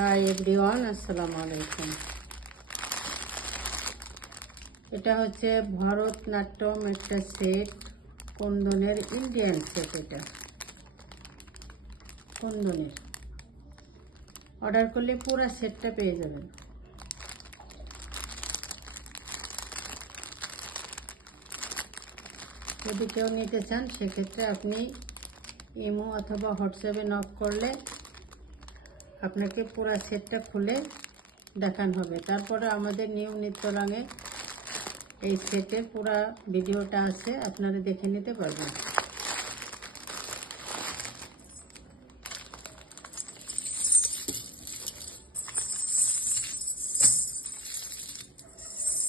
Hi everyone, আসসালামু আলাইকুম। এটা হচ্ছে ভরতনাট্যম একটা সেট, কুন্দনের ইন্ডিয়ান সেট। এটা কুন্দনের অর্ডার করলে পুরো সেটটা পেয়ে যাবেন। যদি কেউ নিতে চান সেক্ষেত্রে আপনি ইমো অথবা হোয়াটসঅ্যাপে নক করলে আপনাকে পুরো সেটটা খুলে দেখানো হবে। তারপরে আমাদের নিউ নিত্য রঙে এই সেটের পুরো ভিডিওটা আছে, আপনারা দেখে নিতে পারবেন।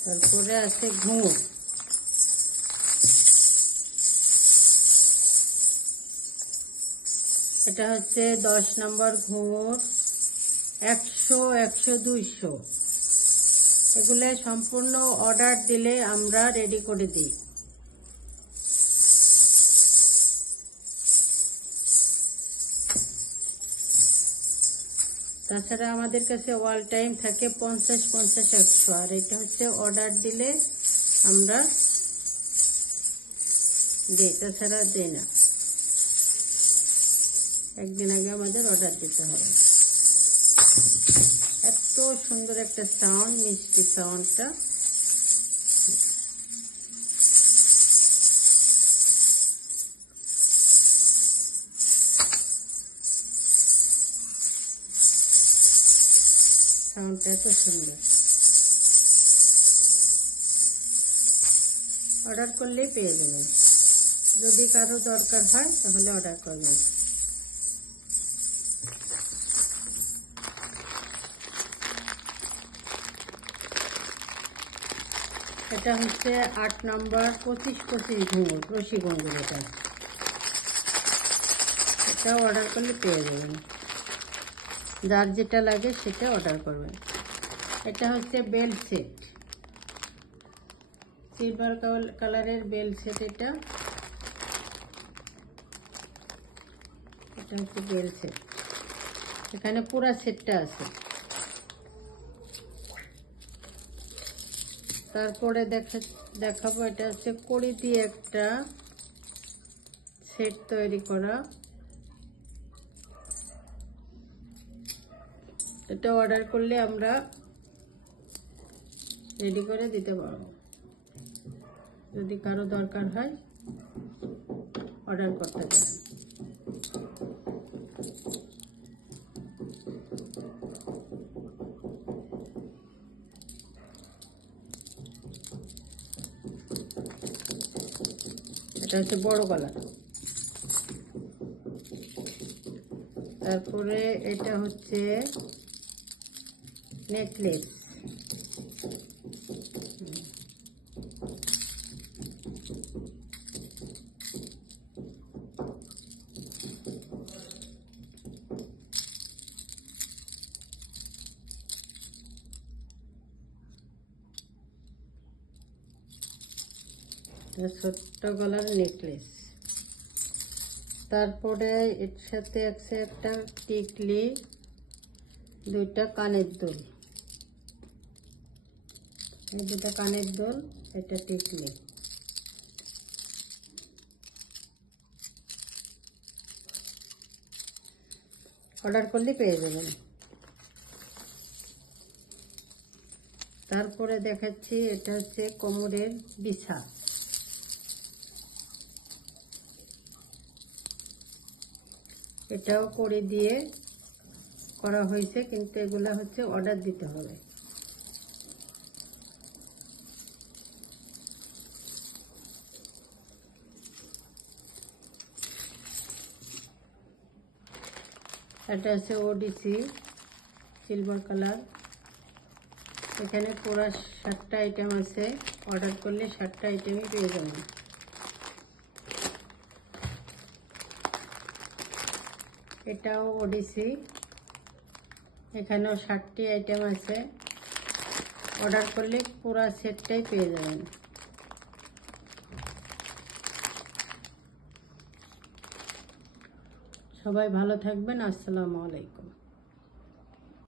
তারপরে আছে ঘুঙুর। এটা হচ্ছে 10 নম্বর ঘুঙুর, 100, 100, 200 এগুলো সম্পূর্ণ অর্ডার দিলে আমরা রেডি করে দিই। তাছাড়া আমাদের কাছে অল টাইম থাকে 50, 50, 100, আর এটা হচ্ছে অর্ডার দিলে আমরা দিই, তাছাড়া দিই না। একদিন আগে আমাদের অর্ডার দিতে হবে। এত সুন্দর একটা সাউন্ড, মিষ্টি সাউন্ডটা। সাউন্ডটা এত সুন্দর। অর্ডার করলেই পেয়ে যাবেন। যদি কারো দরকার হয় তাহলে অর্ডার করবেন। এটা হচ্ছে 8 নম্বর 25, 25 ঘুঙুর, রশি ঘুঙুর। এটা অর্ডার করলে পেয়ে যাবেন। যার যেটা লাগে সেটা অর্ডার করবেন। এটা হচ্ছে বেল সেট, সিলভার কালারের বেল সেট। এটা হচ্ছে বেল সেট। এখানে পুরো সেটটা আছে। তারপরে দেখাবো এটা হচ্ছে কড়ি দিয়ে একটা সেট তৈরি করা। এটা অর্ডার করলে আমরা রেডি করে দিতে পারবো। যদি কারো দরকার হয় অর্ডার করতে পারেন। এটা হচ্ছে বড় গলা। তারপরে এটা হচ্ছে নেকলেস। ছোট্ট গলার নেকলেস। তারপরে এর সাথে আছে একটা টিকলি, 2টা কানের দুল। এই 2টা কানের দুল, এটা টিকলি। অর্ডার করলে পেয়ে যাবেন। তারপরে দেখাচ্ছি এটা হচ্ছে কোমরের বিছা। এটাও কড়ি দিয়ে করা হয়েছে, কিন্তু এগুলা হচ্ছে অর্ডার দিতে হবে। এটা হচ্ছে ওডিসি, সিলভার কালার। এখানে পুরো 7টা আইটেম আছে। অর্ডার করলে 7টা আইটেমই পেয়ে যাবেন। এটাও ওডিসি, এখানেও 7টি আইটেম আছে। অর্ডার করলে পুরো সেটটাই পেয়ে যাবেন। সবাই ভালো থাকবেন। আসসালামু আলাইকুম।